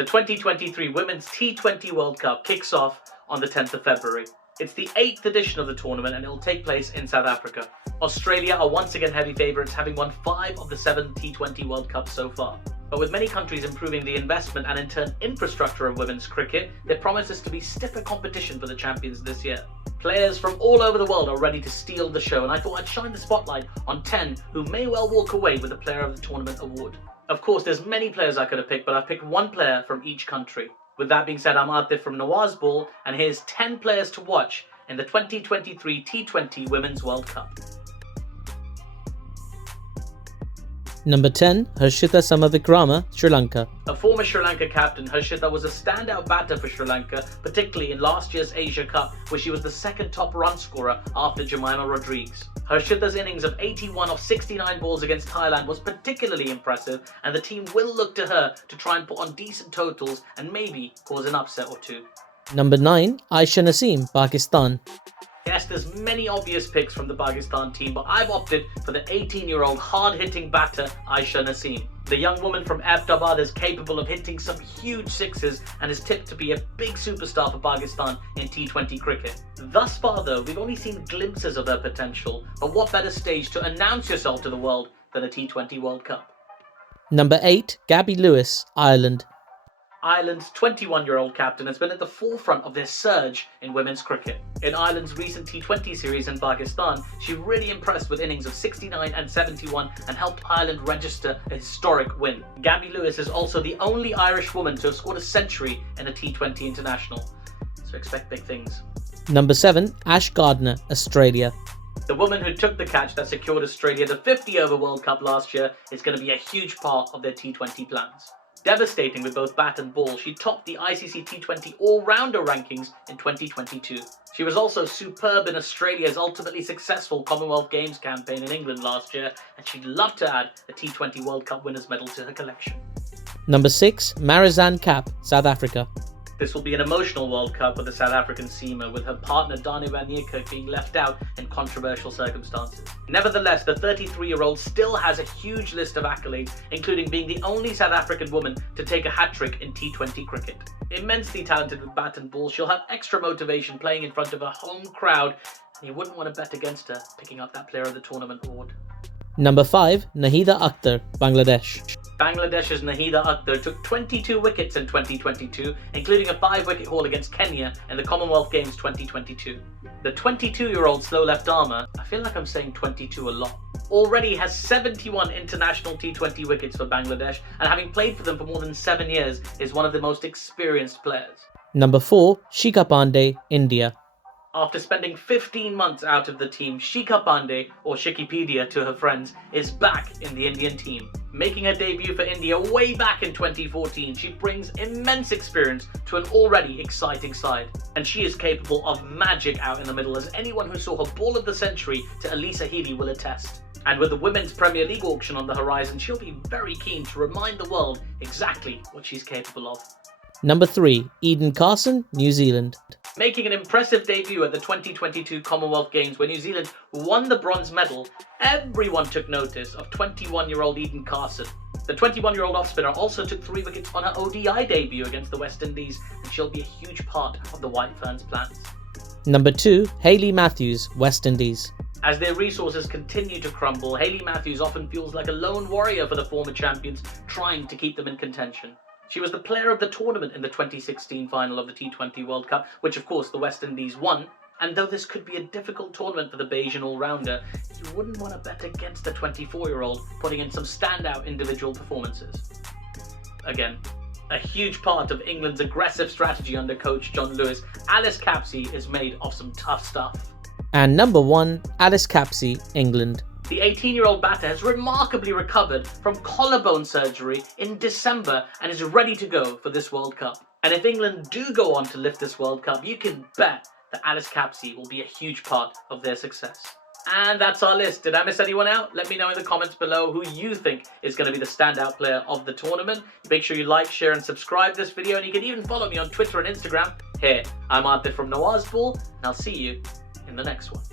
The 2023 Women's T20 World Cup kicks off on the 10th of February. It's the 8th edition of the tournament and it will take place in South Africa. Australia are once again heavy favourites, having won 5 of the 7 T20 World Cups so far. But with many countries improving the investment and in turn infrastructure of women's cricket, there promises to be stiffer competition for the champions this year. Players from all over the world are ready to steal the show, and I thought I'd shine the spotlight on 10 who may well walk away with the Player of the Tournament award. Of course, there's many players I could have picked, but I've picked one player from each country. With that being said, I'm Atif from NawazBall, and here's 10 players to watch in the 2023 T20 Women's World Cup. Number 10, Harshita Samavikrama, Sri Lanka. A former Sri Lanka captain, Harshita was a standout batter for Sri Lanka, particularly in last year's Asia Cup, where she was the second top run scorer after Jemimah Rodrigues. Harshita's innings of 81 off 69 balls against Thailand was particularly impressive, and the team will look to her to try and put on decent totals and maybe cause an upset or two. Number 9, Aisha Naseem, Pakistan. Yes, there's many obvious picks from the Pakistan team, but I've opted for the 18-year-old hard-hitting batter Aisha Naseem. The young woman from Ahmedabad is capable of hitting some huge sixes and is tipped to be a big superstar for Pakistan in T20 cricket. Thus far though, we've only seen glimpses of her potential, but what better stage to announce yourself to the world than a T20 World Cup? Number 8, Gabby Lewis, Ireland. Ireland's 21-year-old captain has been at the forefront of their surge in women's cricket. In Ireland's recent T20 series in Pakistan, she really impressed with innings of 69 and 71 and helped Ireland register a historic win. Gabby Lewis is also the only Irish woman to have scored a century in a T20 international, so expect big things. Number 7, Ash Gardner, Australia. The woman who took the catch that secured Australia the 50-over World Cup last year is going to be a huge part of their T20 plans. Devastating with both bat and ball, she topped the ICC T20 all-rounder rankings in 2022. She was also superb in Australia's ultimately successful Commonwealth Games campaign in England last year, and she'd love to add a T20 World Cup winners medal to her collection. Number 6, Marizanne Kapp, South Africa. This will be an emotional World Cup for the South African seamer, with her partner Danie van Niekerk being left out in controversial circumstances. Nevertheless, the 33-year-old still has a huge list of accolades, including being the only South African woman to take a hat-trick in T20 cricket. Immensely talented with bat and ball, she'll have extra motivation playing in front of a home crowd, and you wouldn't want to bet against her picking up that Player of the Tournament award. Number 5, Nahida Akhtar, Bangladesh. Bangladesh's Nahida Akhtar took 22 wickets in 2022, including a 5-wicket haul against Kenya in the Commonwealth Games 2022. The 22-year-old slow left armer, I feel like I'm saying 22 a lot, already has 71 international T20 wickets for Bangladesh, and having played for them for more than 7 years, is one of the most experienced players. Number 4, Shikha Pandey, India. After spending 15 months out of the team, Shikha Pandey, or Shikipedia to her friends, is back in the Indian team. Making her debut for India way back in 2014, she brings immense experience to an already exciting side. And she is capable of magic out in the middle, as anyone who saw her ball of the century to Elisa Healy will attest. And with the Women's Premier League auction on the horizon, she'll be very keen to remind the world exactly what she's capable of. Number 3, Eden Carson, New Zealand. Making an impressive debut at the 2022 Commonwealth Games where New Zealand won the bronze medal, everyone took notice of 21-year-old Eden Carson. The 21-year-old off-spinner also took 3 wickets on her ODI debut against the West Indies, and she'll be a huge part of the White Ferns' plans. Number 2, Hayley Matthews, West Indies. As their resources continue to crumble, Hayley Matthews often feels like a lone warrior for the former champions, trying to keep them in contention. She was the player of the tournament in the 2016 final of the T20 World Cup, which of course the West Indies won. And though this could be a difficult tournament for the Bayesian all-rounder, you wouldn't want to bet against the 24-year-old putting in some standout individual performances. Again, a huge part of England's aggressive strategy under coach John Lewis, Alice Capsey is made of some tough stuff. And number 1, Alice Capsey, England. The 18-year-old batter has remarkably recovered from collarbone surgery in December and is ready to go for this World Cup. And if England do go on to lift this World Cup, you can bet that Alice Capsey will be a huge part of their success. And that's our list. Did I miss anyone out? Let me know in the comments below who you think is going to be the standout player of the tournament. Make sure you like, share and subscribe this video, and you can even follow me on Twitter and Instagram. Here, I'm Atif from NawazBall, and I'll see you in the next one.